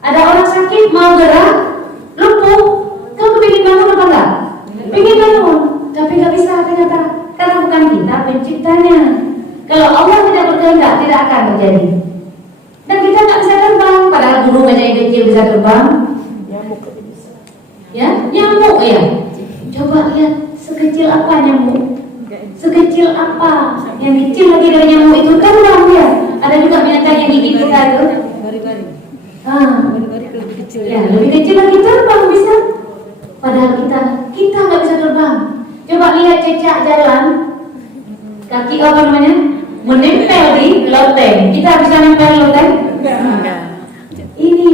Ada orang sakit mau gerak, lumpuh, kamu pengen bangun apa enggak? Pengen bangun, tapi nggak bisa ternyata karena bukan kita penciptanya. Kalau Allah tidak berkehendak, tidak akan terjadi. Dan kita nggak bisa terbang, padahal burung aja yang kecil bisa terbang. Nyamuk aja bisa. Ya, nyamuk ya. Coba lihat sekecil apa nyamuk, sekecil apa, yang kecil lagi dari nyamuk itu terbang ya. Ada juga binatang yang gigit kita itu. Bari-bari. Bari-bari lebih kecil. Ya, lebih kecil lagi terbang bisa. Padahal kita nggak bisa terbang. Coba lihat cecak jalan, kaki apa namanya, menempel di loteng. Kita bisa nempel loteng? Ini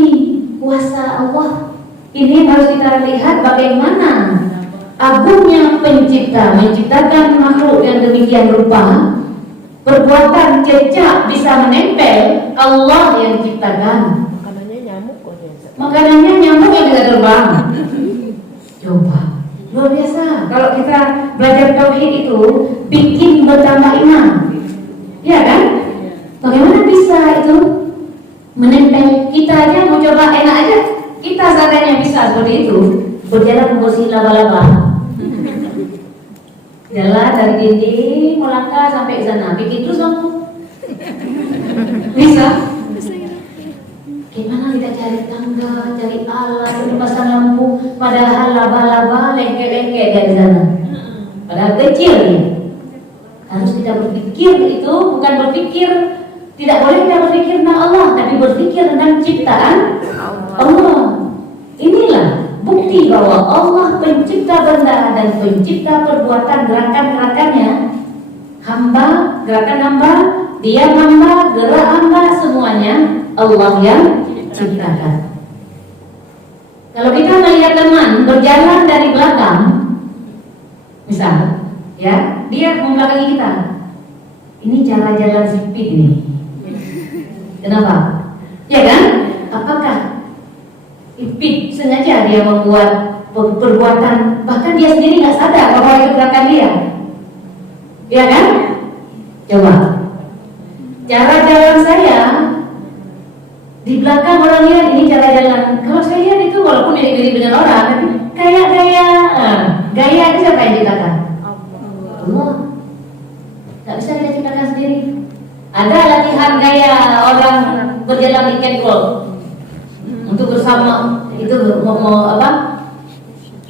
kuasa Allah. Ini harus kita lihat bagaimana agungnya pencipta menciptakan makhluk yang demikian rupa. Perbuatan cecak bisa menempel, Allah yang ciptakan. Makanannya nyamuk kok ya. Makanannya nyamuk yang bisa terbang. Coba, luar biasa. Kalau kita belajar tauhid itu bikin bertambah iman, ya kan? Bagaimana bisa itu menempel? Kita aja mau coba enak aja. Kita seandainya bisa seperti itu, berjalan membersih laba-laba. Jalan dari dinding melangkah sampai ke sana, bikin terus kamu. Bisa? Gimana kita cari tangga, cari alat, pasang lampu, padahal laba-laba lengket-lengket dari sana. Padahal kecil ya. Harus kita berpikir itu bukan berpikir, tidak boleh kita berpikir tentang Allah, tapi berpikir tentang ciptaan Allah. Inilah bukti bahwa Allah pencipta benda dan pencipta perbuatan gerakan-gerakannya. Hamba, gerakan hamba, diam hamba, gerak hamba, semuanya Allah yang ciptakan. Kalau kita melihat teman berjalan dari belakang, misal, ya, dia membelakangi kita. Ini cara jalan sipit nih. Kenapa? Ya kan? Apakah Ipit sengaja dia membuat perbuatan, bahkan dia sendiri nggak sadar bahwa itu gerakan dia, ya kan? Coba, cara jalan saya di belakang orang lihat ini cara jalan. Kalau saya lihat itu walaupun mirip-mirip dengan orang, tapi kayak gaya itu siapa yang ciptakan? Allah. Nggak bisa kita ciptakan sendiri. Ada latihan gaya orang berjalan di catwalk. Untuk bersama itu mau apa,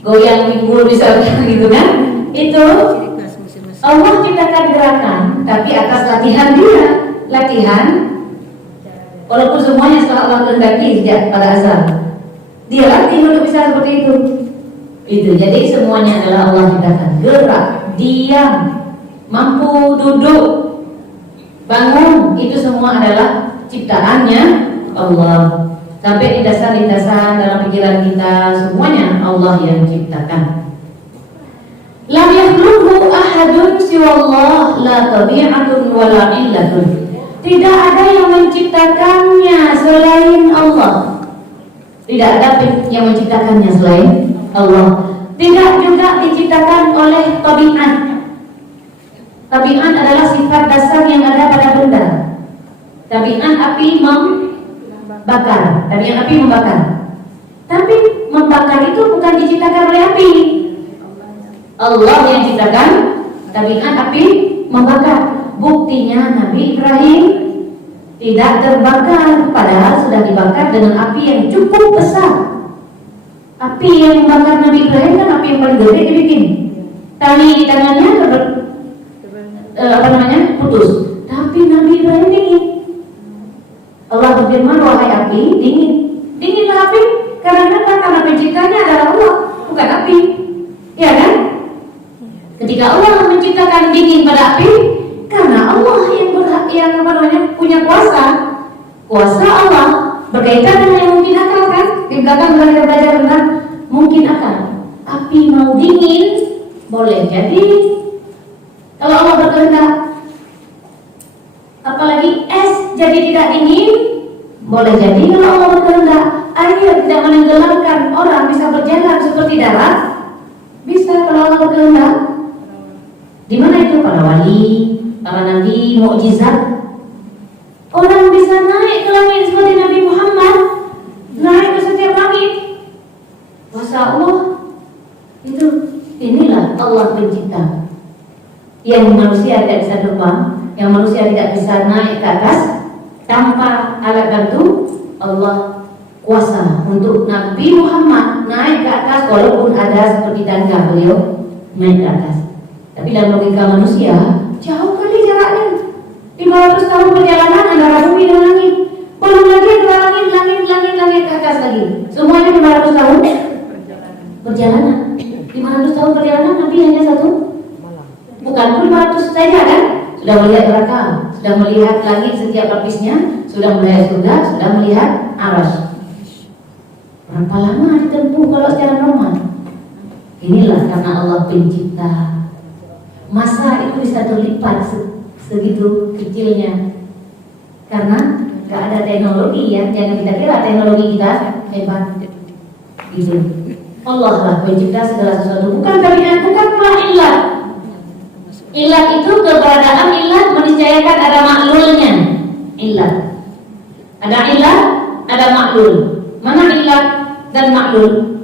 goyang pinggul misalnya gitu kan, itu Allah ciptakan gerakan tapi atas latihan dia, latihan walaupun semuanya setelah Allah kehendaki sejak pada asal dia latih untuk bisa seperti itu. Jadi semuanya adalah Allah ciptakan. Gerak, diam, mampu duduk, bangun, itu semua adalah ciptaannya Allah. Sampai di dasar-dasar dalam pikiran kita, semuanya Allah yang ciptakan. Lam yakhluqhu ahadun siwallah la tabi'atun wa la illatun. Tidak ada yang menciptakannya selain Allah. Tidak ada yang menciptakannya selain Allah. Tidak juga diciptakan oleh tabiat. Tabiat adalah sifat dasar yang ada pada benda. Tabiat api membakar, tabiat api membakar. Tapi membakar itu bukan diciptakan oleh api. Allah yang ciptakan tabiat api membakar. Buktinya Nabi Ibrahim tidak terbakar, padahal sudah dibakar dengan api yang cukup besar. Api yang membakar Nabi Ibrahim kan api yang paling gede dibikin. Tali di tangannya putus. Tapi Nabi Ibrahim dingin. Allah berfirman, wahai api, dingin. Dinginlah api karena penciptanya adalah Allah, bukan api. Ya kan? Ketika Allah menciptakan dingin pada api, karena Allah yang punya kuasa. Kuasa Allah berkaitan dengan yang mungkin akal kan? Di belakang kita belajar tentang mungkin akal. Api mau dingin boleh jadi kalau Allah berkehendak. Apalagi es jadi tidak dingin boleh jadi kalau Allah berkehendak. Air tidak menenggelamkan orang, bisa berjalan seperti darat, bisa kalau Allah berkehendak. Di mana itu para wali, para nabi, mukjizat. Orang bisa naik ke langit seperti Nabi Muhammad, naik Allah pencipta. Yang manusia tidak bisa terbang, yang manusia tidak bisa naik ke atas tanpa alat bantu, Allah kuasa untuk Nabi Muhammad naik ke atas walaupun ada seperti tangga beliau naik ke atas. Tapi dalam logika manusia jauh kali jaraknya. 500 tahun perjalanan antara bumi dan langit. Belum lagi ada langit ke atas lagi. Semuanya 500 tahun perjalanan. 500 tahun perjalanan Nabi hanya satu. Bukan 500 saja kan? Sudah melihat neraka, sudah melihat langit setiap lapisnya, sudah melihat surga, sudah melihat arasy. Berapa lama ditempuh kalau secara normal? Inilah karena Allah pencipta. Masa itu bisa terlipat segitu kecilnya. Karena gak ada teknologi ya. Jangan kita kira teknologi kita hebat. Gitu. Allah lah pencipta segala sesuatu. Bukan tabiat, bukan pula ilat. Ilat itu keberadaan ilat meniscayakan ada maklulnya. Ilat. Ada ilat, ada maklul. Mana ilat dan maklul?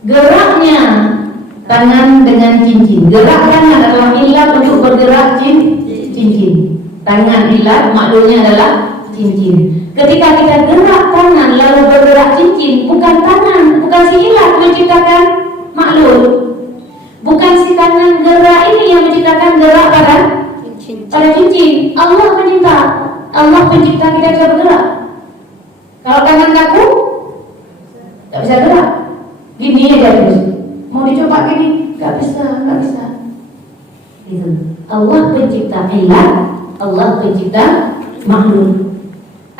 Geraknya tangan dengan cincin. Gerak tangan adalah ilat untuk bergerak cincin. Tangan ilat, maklulnya adalah cincin. Ketika kita gerak tangan lalu bergerak cincin, bukan tangan, bukan si ilat menciptakan maklul. Bukan si tangan gerak ini yang menciptakan gerak pada cincin. Allah pencipta. Allah pencipta kita bisa bergerak. Kalau tangan kaku, tak bisa gerak. Gini aja terus. Mau dicoba gini, nggak bisa. Gitu. Allah pencipta ilat, Allah pencipta makhluk.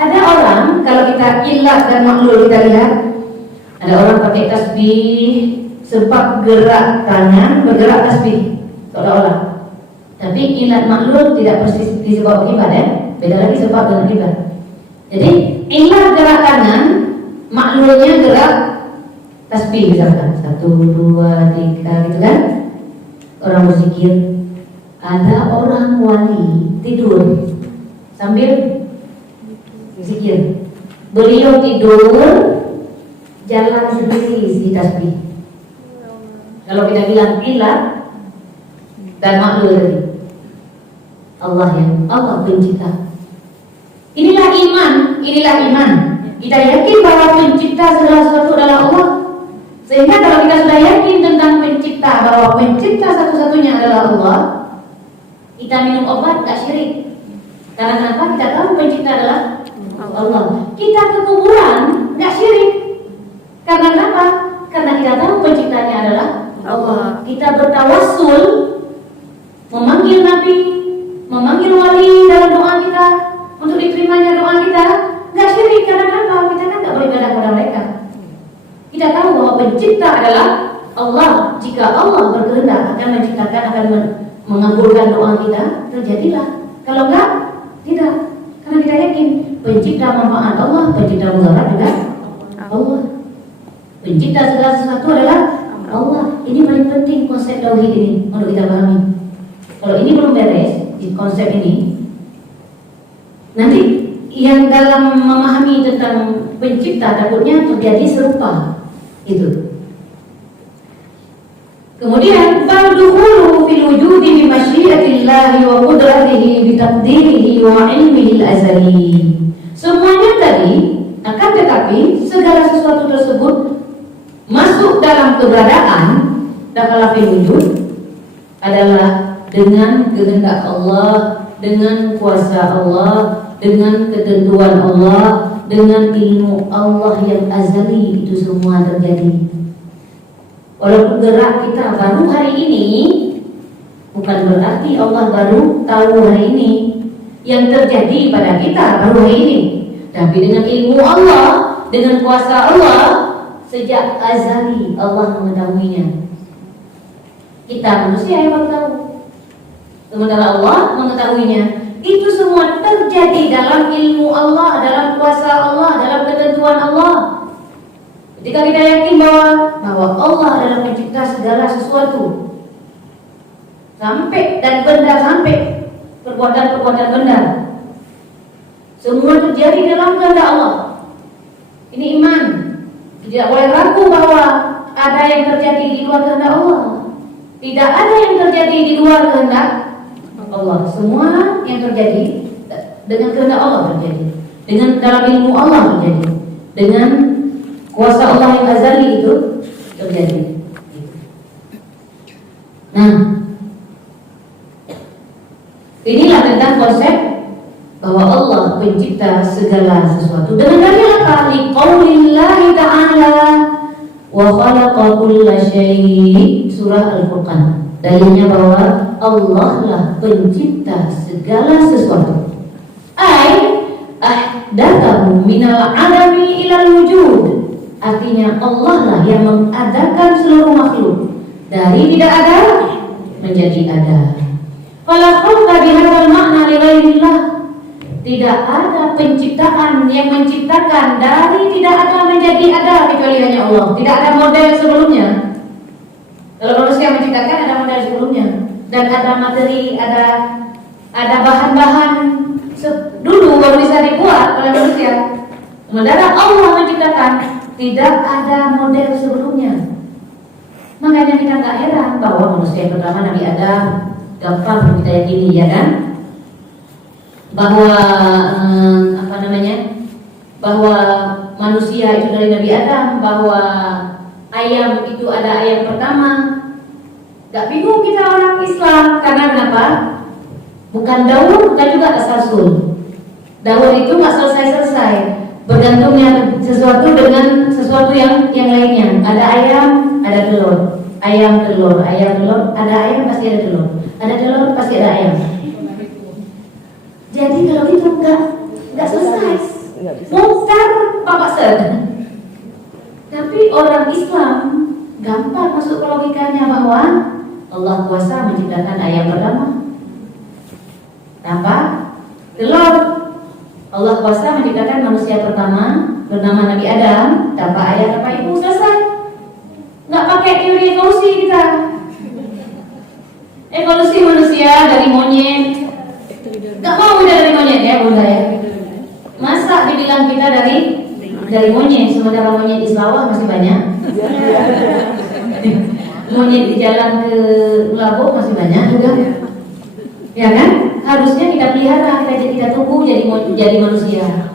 Ada orang kalau kita ilat dan makhluk kita lihat, ada orang pakai tasbih sebab gerak tangan bergerak tasbih, seolah-olah. Tapi ilat makhluk tidak persis disebab akibat ya. Beda lagi sebab dan akibat. Jadi ilat gerak tangan, makhluknya gerak tasbih misalkan 1, 2, 3 gitu kan. Orang berzikir. Ada orang wali tidur sambil zikir. Beliau tidur jalan sendiri di tasbih. Kalau kita bilang ilat dan makhluk tadi, Allah ya, Allah pencipta. Inilah iman. Kita yakin bahwa pencipta segala sesuatu adalah Allah. Sehingga kalau kita sudah yakin tentang pencipta, bahwa pencipta satu-satunya adalah Allah, kita minum obat gak syirik. Karena kenapa? Kita tahu pencipta adalah Allah. Kita ke kuburan gak syirik. Karena kenapa? Karena kita tahu penciptanya adalah Allah. Kita bertawassul, memanggil Nabi, memanggil wali dalam doa kita, untuk diterimanya doa kita, gak syirik. Karena kenapa? Kita kan gak beribadah kepada mereka. Kita tahu bahwa pencipta adalah Allah. Jika Allah berkehendak akan menciptakan, akan mengabulkan doa kita, terjadilah. Kalau enggak, tidak. Karena kita yakin pencipta manfaat Allah, pencipta mudarat juga Allah. Pencipta segala sesuatu adalah Allah. Ini paling penting konsep tauhid ini untuk kita pahami. Kalau ini belum beres di konsep ini, nanti yang dalam memahami tentang pencipta takutnya terjadi serupa itu. Kemudian fadkhulu fil wujudi bi masyiatillahi wa qudratihi bi taqdirihi wa ilmihi al-azali. Semuanya tadi akan tetapi segala sesuatu tersebut masuk dalam keberadaan dakhala fil wujud adalah dengan kehendak Allah, dengan kuasa Allah, dengan ketentuan Allah, dengan ilmu Allah yang azali. Itu semua terjadi. Walaupun gerak kita baru hari ini, bukan berarti Allah baru tahu hari ini. Yang terjadi pada kita baru hari ini. Tapi dengan ilmu Allah, dengan kuasa Allah, sejak azali Allah mengetahuinya. Kita manusia yang baru tahu, sementara Allah mengetahuinya. Itu semua terjadi dalam ilmu Allah, dalam kuasa Allah, dalam ketentuan Allah. Ketika kita yakin bahwa Allah adalah pencipta segala sesuatu, sampai dan benda, sampai perbuatan-perbuatan benda, semua terjadi dalam kehendak Allah. Ini iman. Tidak boleh ragu bahwa ada yang terjadi di luar kehendak Allah. Tidak ada yang terjadi di luar kehendak Allah. Semua yang terjadi dengan kehendak Allah terjadi. Dengan dalam ilmu Allah terjadi. Dengan kuasa Allah yang azali itu terjadi. Nah, inilah tentang konsep bahwa Allah pencipta segala sesuatu. Dengan dalil apa? Liqaulillahi ta'ala wa khalaqa kulla syai', surah Al-Furqan. Dalilnya bahwa Allah lah pencipta segala sesuatu. Ai ahdatsahu minal adami ilal wujud. Artinya Allah lah yang mengadakan seluruh makhluk dari tidak ada menjadi ada. Fala khalqa bihadzal makna li ghairillah. Tidak ada penciptaan yang menciptakan dari tidak ada menjadi ada kecuali hanya Allah. Tidak ada model sebelumnya. Kalau manusia menciptakan ada model sebelumnya dan ada materi, ada bahan-bahan dulu baru bisa dibuat oleh manusia. Sementara Allah menciptakan tidak ada model sebelumnya. Makanya kita tak heran bahwa manusia yang pertama Nabi Adam, gampang kita yakini ya kan? Bahwa bahwa manusia itu dari Nabi Adam, bahwa ayam itu ada ayam pertama. Gak bingung kita orang Islam karena kenapa? Bukan Daud, bukan juga tasalsul. Daud itu nggak selesai-selesai. Bergantungnya sesuatu dengan sesuatu yang lainnya. Ada ayam, ada telur. Ayam telur, ada ayam pasti ada telur. Ada telur pasti ada ayam. Jadi kalau itu nggak selesai. Mungkar Bapak Sir. Tapi orang Islam gampang masuk ke logikanya bahwa Allah kuasa menciptakan ayam pertama tanpa telur. Allah kuasa menciptakan manusia pertama bernama Nabi Adam tanpa ayah tanpa ibu. Selesai. Nggak pakai teori evolusi kita. Evolusi manusia dari monyet. Nggak mau udah dari monyet ya bunda ya. Masa dibilang kita dari monyet, sementara monyet di sawah masih banyak. Monyet di jalan ke Labuh masih banyak juga. Ya kan? Harusnya kita pelihara, kita tunggu jadi manusia.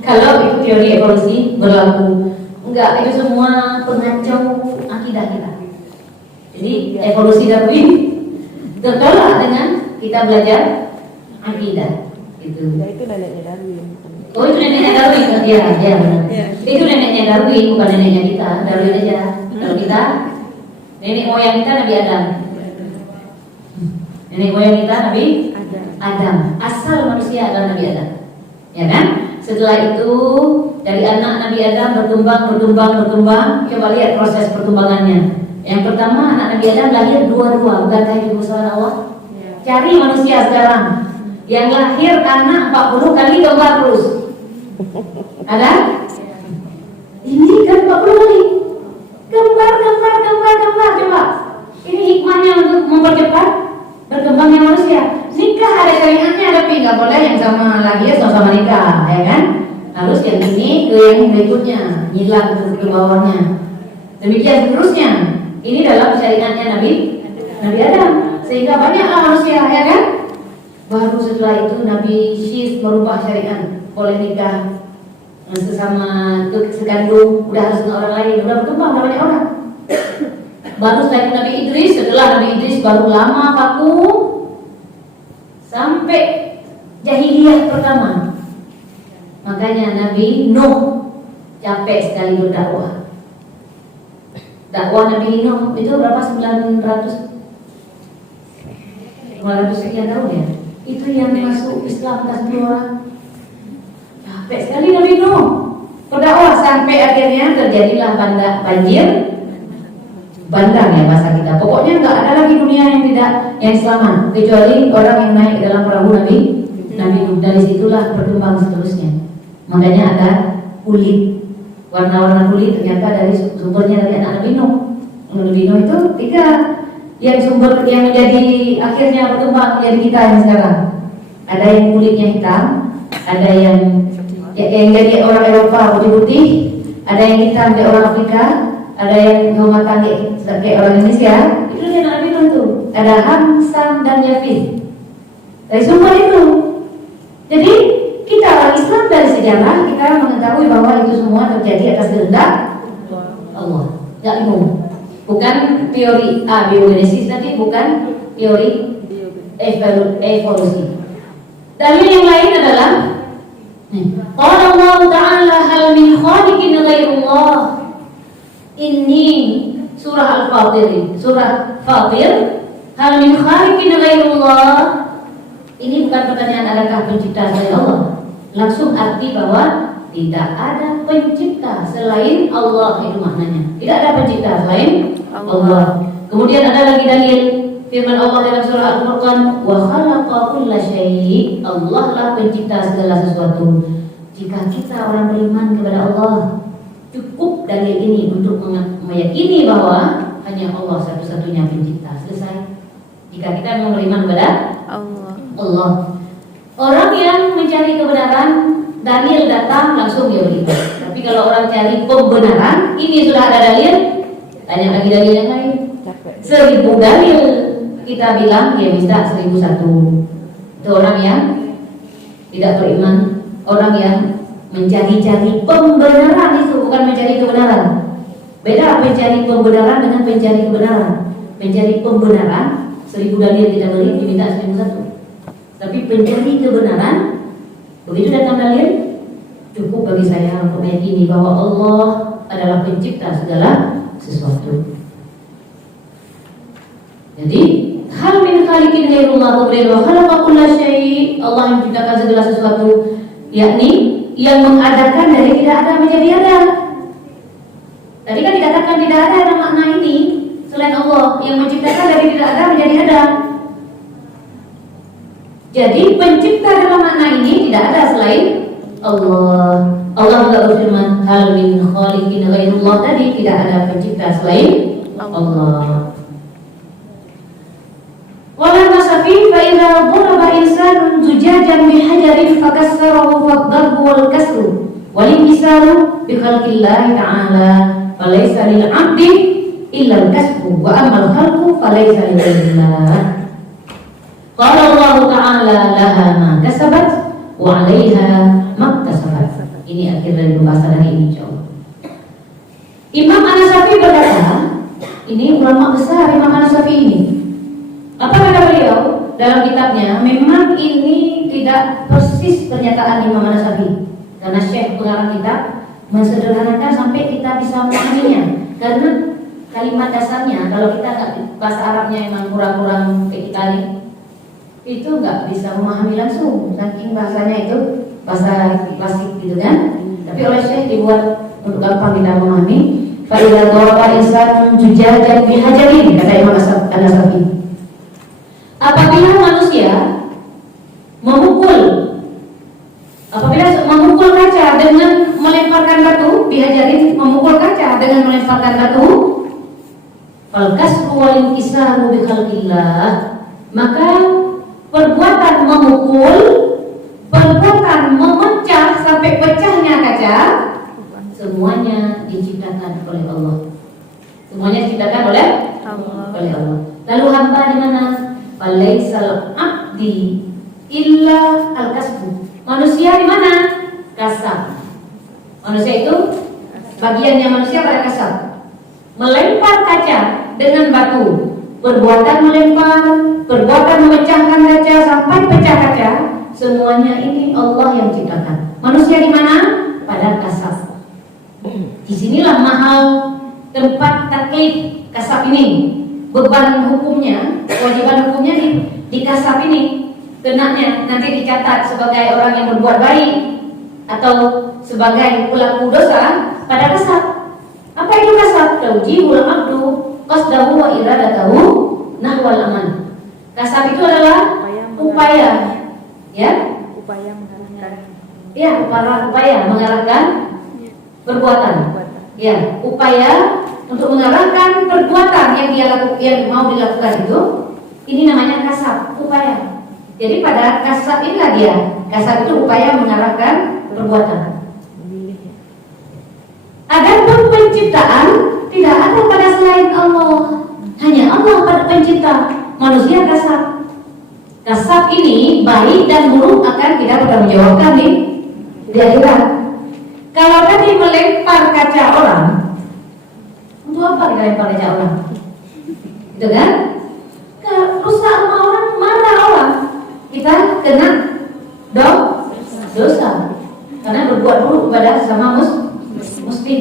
Kalau itu teori evolusi berlaku, enggak, itu semua pengacau akidah kita. Jadi evolusi Darwin tertolak dengan kita belajar akidah. Itu. Nah, itu neneknya Darwin. Oh, itu neneknya Darwin, ya benar. Itu neneknya Darwin, bukan neneknya kita. Darwin aja. Kalau kita, nenek moyang kita Nabi Adam. Nenek moyang kita Nabi Adam. Asal manusia adalah Nabi Adam. Ya kan? Setelah itu dari anak Nabi Adam berkembang. Coba lihat proses perkembangannya. Yang pertama anak Nabi Adam lahir dua-dua. Bukankah itu kesalahan Allah? Cari manusia sekarang yang lahir anak 40 kali gambar terus. Ada? Ini kan 40 kali. Gambar. Coba. Ini hikmahnya untuk mempercepat berkembangnya manusia. Nikah ada syariatnya, tapi nggak boleh yang sama lagi ya sama nikah, ya kan? Harus yang ini ke yang berikutnya, nyilang ke bawahnya. Demikian seterusnya. Ini dalam syariatnya Nabi Adam. Sehingga banyaklah manusia, ya kan? Baru setelah itu Nabi Syis merubah syariat, boleh nikah sesama sekandung, udah harus dengan orang lain, udah berkembang, udah banyak orang. Baru setelah itu Nabi Idris, setelah Nabi Idris baru lama vakum sampai jahiliyah pertama. Makanya Nabi Nuh capek sekali berdakwah. Dakwah Nabi Nuh itu berapa? 900 sekian tahun ya. Itu yang masuk Islam kelas 2 orang. Capek sekali Nabi Nuh berdakwah sampai akhirnya terjadilah banjir bandang ya bahasa kita. Pokoknya nggak ada lagi dunia yang selamat kecuali orang yang naik dalam perahu Nabi Nuh. Dari situlah berkembang seterusnya. Makanya ada kulit, warna-warna kulit ternyata dari sumbernya dari anak Nabi Nuh. Nabi Nuh itu 3 yang sumber yang menjadi akhirnya berkembang jadi kita yang sekarang. Ada yang kulitnya hitam, ada yang jadi orang Eropa putih-putih, ada yang hitam dari orang Afrika, ada yang rumah tangga kayak orang Indonesia, itu yang Nabi bilang tuh, ada Ham, Sam, dan Yafid. Dari semua itu. Jadi kita orang Islam dari sejarah kita mengetahui bahwa itu semua terjadi atas kehendak Allah. Tidak umum. Bukan teori abiogenesis, tapi bukan teori evolusi. Dalil yang lain adalah qala Allah Ta'ala hal min khaliqin ghairullah. Ini surah Al-Fatir, surah Fatir, hal min khaliqin ghairullah. Ini bukan pertanyaan adakah pencipta selain Allah. Langsung arti bahwa tidak ada pencipta selain Allah, itu maknanya. Tidak ada pencipta selain Allah. Kemudian ada lagi dalil firman Allah dalam surah Al-Furqan, wa khalaqa kulla syai'. Allah lah pencipta segala sesuatu. Jika kita orang beriman kepada Allah, cukup dalil ini untuk meyakini bahwa hanya Allah satu-satunya pencipta. Selesai. Jika kita mau beriman kepada Allah. Orang yang mencari kebenaran, dalil datang langsung dia beriman. Tapi kalau orang cari pembenaran, ini sudah ada dalil, tanya lagi dalil yang lain. 1000 dalil kita bilang dia bisa 1001. Itu orang yang tidak beriman, orang yang mencari-cari pembenaran, itu bukan mencari kebenaran. Beda mencari pembenaran dengan mencari kebenaran. Mencari pembenaran 1000 dalil kita beri diminta 1001. Tapi pencari kebenaran, begitu datang dalil, cukup bagi saya untuk meyakini bahwa Allah adalah pencipta segala sesuatu. Jadi hal min khaliqin ghairullah, kemudian wa khalaqa kulla syai'. Allah yang menciptakan segala sesuatu, yakni yang mengadakan dari tidak ada menjadi ada. Tadi kan dikatakan tidak ada makna ini selain Allah, yang menciptakan dari tidak ada menjadi ada. Jadi pencipta dalam makna ini tidak ada selain Allah. Allah tidak berfirman hal min khaliqin ghairullah, tadi tidak ada pencipta selain Allah. Wala masafi fa idza daraba insanun zujajan bi hajarin fakassarahu fadharbu wal kasru wal inkisaru bi khalqillah ta'ala falaysa lil 'abdi illa al kasbu wa amma al khalqu falaysa lil illah. Qala Allah Ta'ala laha ma kasabat wa 'alaiha maktasabat. Ini akhir dari pembahasan hari ini, insyaallah. Imam An-Nasafi berkata, ini ulama besar Imam An-Nasafi ini. Apa kata beliau dalam kitabnya? Memang ini tidak persis pernyataan Imam An-Nasafi, karena Syekh pengarang kitab mensederhanakan sampai kita bisa memahaminya. Karena kalimat dasarnya kalau kita nggak bahasa Arabnya emang kurang-kurang kayak kita nih, itu nggak bisa memahami langsung, saking bahasanya itu bahasa klasik gitu kan. Tapi oleh Syekh dibuat untuk gampang kita memahami. Fa idza daraba insanun zujajan bi hajarin, kata Imam An-Nasafi, apabila manusia memukul kaca dengan melemparkan batu, bihajarin memukul kaca dengan melemparkan batu, fal kasbu wal inkisaru bi khalqillah, maka perbuatan memukul, perbuatan memecah sampai pecahnya kaca, semuanya diciptakan oleh Allah. Semuanya diciptakan oleh Allah. Lalu hamba di mana? Falaisal abdi illa al-kasbu. Manusia di mana? Kasab. Manusia itu bagiannya manusia pada kasab. Melempar kaca dengan batu, perbuatan melempar, perbuatan memecahkan kaca sampai pecah kaca, semuanya ini Allah yang ciptakan. Manusia di mana? Pada kasab. Disinilah mahal tempat taklif kasab ini. Beban hukumnya, kewajiban hukumnya di kasab ini. Kenanya nanti dicatat sebagai orang yang berbuat baik atau sebagai pelaku dosa pada kasab. Apa itu kasab? Taujiihul abdu qasdahu wa iradatahu nahwal aman. Kasab itu adalah upaya, ya? Upaya mengarahkan perbuatan. Ya, upaya untuk mengarahkan perbuatan yang mau dilakukan itu, ini namanya kasab, upaya. Jadi pada kasab inilah dia. Kasab itu upaya mengarahkan perbuatan. Adapun penciptaan tidak ada pada selain Allah. Hanya Allah pada pencipta. Manusia kasar. Kasar ini baik dan buruk akan kita bertanggungjawabkan di akhirat. Kalau tadi melempar kaca orang, untuk apa kita lempar kaca orang? Gitu kan? Rusak rumah orang, marah orang, kita kena dosa karena berbuat buruk kepada sesama muslim.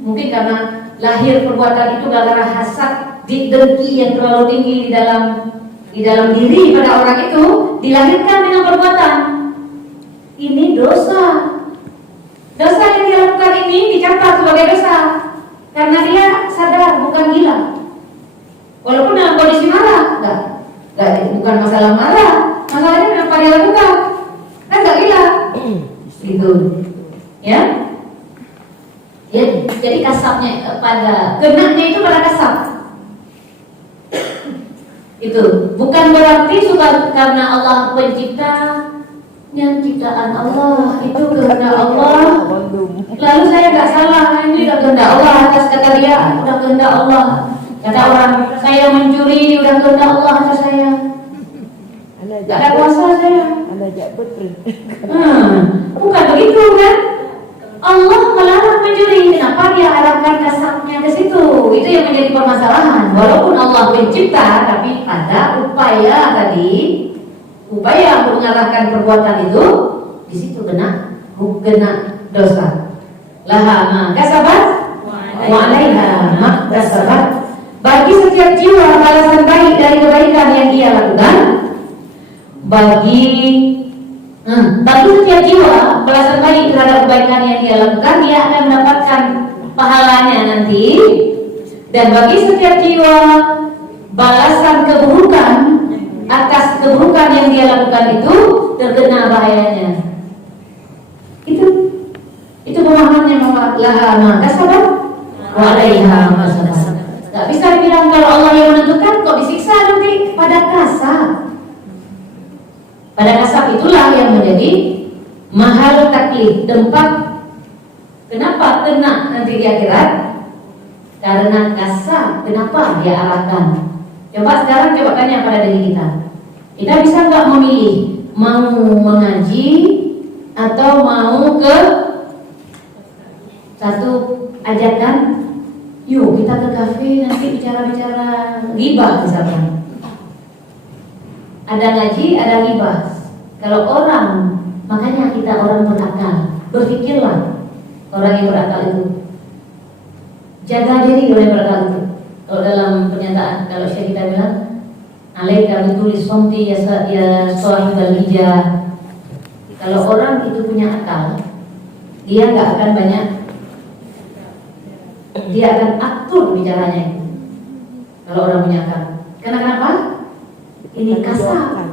Mungkin karena lahir perbuatan itu gara-gara hasad, dengki yang terlalu tinggi di dalam diri pada orang itu, dilahirkan dengan perbuatan ini. Dosa yang dilakukan ini dicatat sebagai dosa karena dia sadar bukan gila. Walaupun dalam kondisi marah, bukan masalah marah, masalahnya apa dia lakukan, kan nggak gila, gitu, ya. Jadi kasapnya pada kenanya itu pada kasap, itu bukan berarti suka karena Allah pencipta, yang ciptaan Allah itu kehendak Allah. Lalu saya nggak salah, ini udah kehendak Allah, atas kata dia udah kehendak Allah. Kata orang, saya mencuri, udah kehendak Allah atas saya. Gak ada kuasa saya. Bukan begitu kan? Allah melarang mencuri. Kenapa dia arahkan kasapnya ke situ? Itu yang menjadi permasalahan. Walaupun Allah pencipta, tapi ada upaya untuk mengarahkan perbuatan itu, di situ kena dosa. Laha ma kasabat wa 'alaiha ma kasabat. Bagi setiap jiwa balasan baik dari kebaikan yang ia lakukan. Bagi setiap jiwa balasan baik terhadap kebaikan yang dia lakukan, dia akan mendapatkan pahalanya nanti. Dan bagi setiap jiwa balasan keburukan atas keburukan yang dia lakukan itu, terkena bahayanya. Itu pemahamannya bahwa laha ma kasabat wa 'alaiha ma kasabat. Gak bisa dibilang kalau Allah yang menentukan kok disiksa nanti pada kasab. Pada kasab itulah yang menjadi mahal taklif, tempat kenapa kena nanti di akhirat, karena kasab. Kenapa dia arahkan? Sekarang coba tanya pada diri kita. Kita bisa nggak memilih mau mengaji atau mau ke satu ajakan? Yuk kita ke kafe nanti bicara-bicara ghibah misalkan. Ada ngaji, ada ghibah. Kalau orang, makanya kita orang berakal, berpikirlah orang yang berakal itu. Jaga diri orang yang berakal itu. Kalau dalam pernyataan, kalau Syekh kita bilang, alaika bitulis somti ya sahibal hijah. Kalau orang itu punya akal, dia nggak akan banyak, dia akan atur bicaranya itu. Kalau orang punya akal. Karena kenapa? Ini kasar.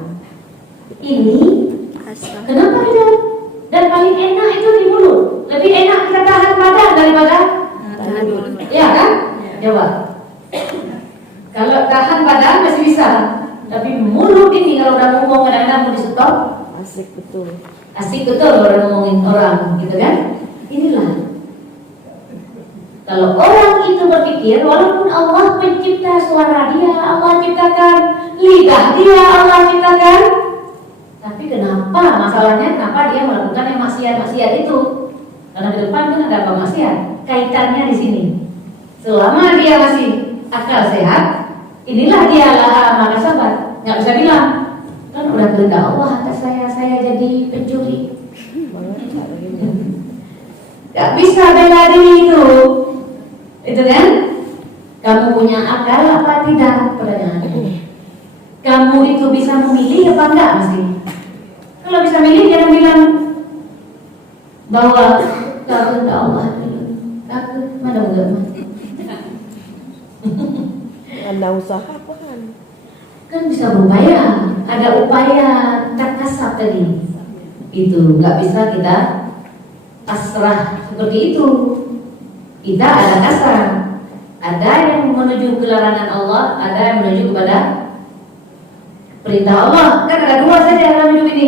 Ini kenapa dia? Dan paling enak itu di mulut. Lebih enak kita tahan badan daripada tahan mulut. Iya kan? Coba. Kalau tahan badan masih bisa, tapi mulut ini kalau udah ngomong kadang-kadang mau di stop. Asik betul kalau udah ngomongin orang, gitu kan? Inilah. Kalau orang itu berpikir, walaupun Allah pencipta suara dia, Allah ciptakan lidah dia, Allah ciptakan, tapi kenapa masalahnya? Kenapa dia melakukan yang maksiat itu? Karena di depan kan ada maksiat, kaitannya di sini. Selama dia masih akal sehat, inilah dia laha maka sabar. Nggak bisa bilang, kan udah kehendak Allah atas saya jadi pencuri. Nggak bisa bela diri itu kan? Kamu punya akal apa tidak? Pertanyaan. Kamu itu bisa memilih apa enggak masih? Kalau bisa milih jangan bilang bahwa takut Allah dulu. Takut mana enggak? Anda usaha apa kan bisa berupaya, ada upaya takasab tadi. Itu nggak bisa kita pasrah seperti itu. Kita ada kasar, ada yang menuju ke larangan Allah, ada yang menuju kepada perintah Allah. Kan ada dua saja dalam hidup ini,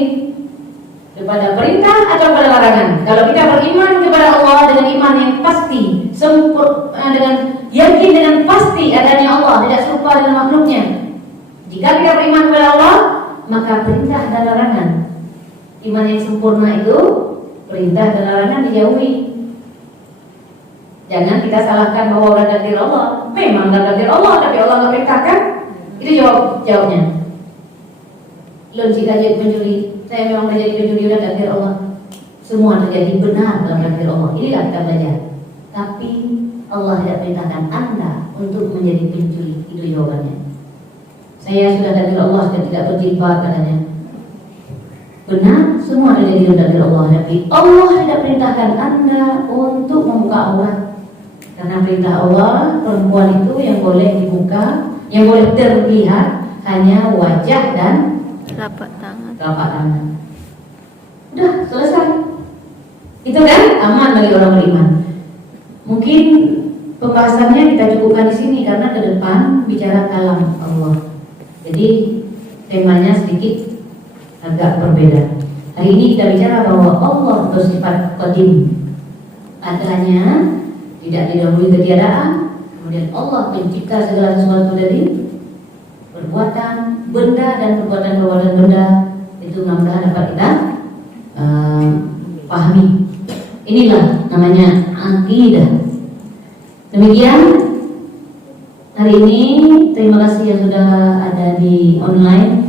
kepada perintah atau kepada larangan. Kalau kita beriman kepada Allah dengan iman yang pasti, dengan yakin beriman kepada Allah, maka perintah dan larangan. Iman yang sempurna itu perintah dan larangan dijauhi. Jangan kita salahkan bahwa orang takdir Allah. Memang takdir Allah, tapi Allah nggak perintahkan. Itu jawabnya. Belum jika jadi pencuri, saya memang menjadi pencuri dan takdir Allah. Semua terjadi benar dalam takdir Allah. Inilah kita belajar. Tapi Allah tidak perintahkan Anda untuk menjadi pencuri. Itu jawabannya. Saya sudah takdir Allah, sudah tidak berjilbab katanya. Benar, semua terjadi dalam takdir Allah. Tapi Allah tidak perintahkan Anda untuk membuka aurat. Karena perintah Allah, perempuan itu yang boleh dibuka, yang boleh terlihat hanya wajah dan telapak tangan. Udah selesai. Itu kan aman bagi orang beriman. Mungkin pembahasannya kita cukupkan di sini karena ke depan bicara kalam Allah. Jadi temanya sedikit agak berbeda. Hari ini kita bicara bahwa Allah bersifat qadim. Adanya tidak didahului ketiadaan. Kemudian Allah pencipta segala sesuatu dari perbuatan benda dan perbuatan benda. Itu mudah-mudahan dapat kita pahami. Inilah namanya akidah. Demikian hari ini, terima kasih yang sudah ada di online,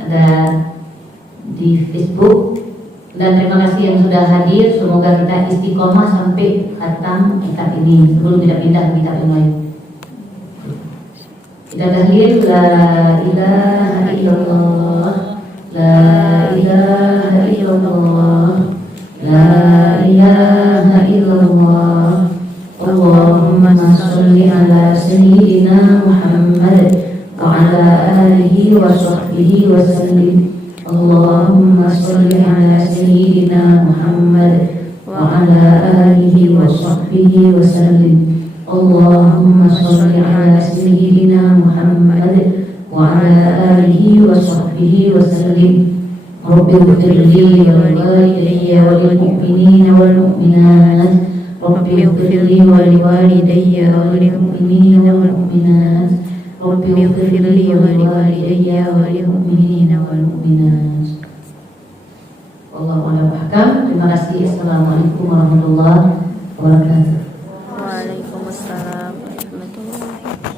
ada di Facebook, dan terima kasih yang sudah hadir. Semoga kita istiqomah sampai khatam kitab ini sebelum kita pindah ke kitab yang lain. Kita tahlil la ilaha illallah, la ilaha illallah, la ilaha illallah. Allahumma sholli ala sayyidina Muhammad wa ala alihi wa sahbihi wa sallim. Allahumma sholli ala sayyidina Muhammad wa ala alihi wa sahbihi wa sallim. Allahumma sholli ala sayyidina Muhammad wa ala alihi wa sahbihi wa sallim. Rabbi ighfir li wa liwalidayya wa lil mu'minina wal mu'minat. Rabbi ighfir li wa liwalidayya wa lil mu'minina wal mu'minat. Rabbi ighfir li wa liwalidayya wa lil mu'minina wal mu'minat. Wallahu a'lam bihaqam. Terima kasih. Assalamualaikum warahmatullahi wabarakatuh. Waalaikumsalam warahmatullahi wabarakatuh.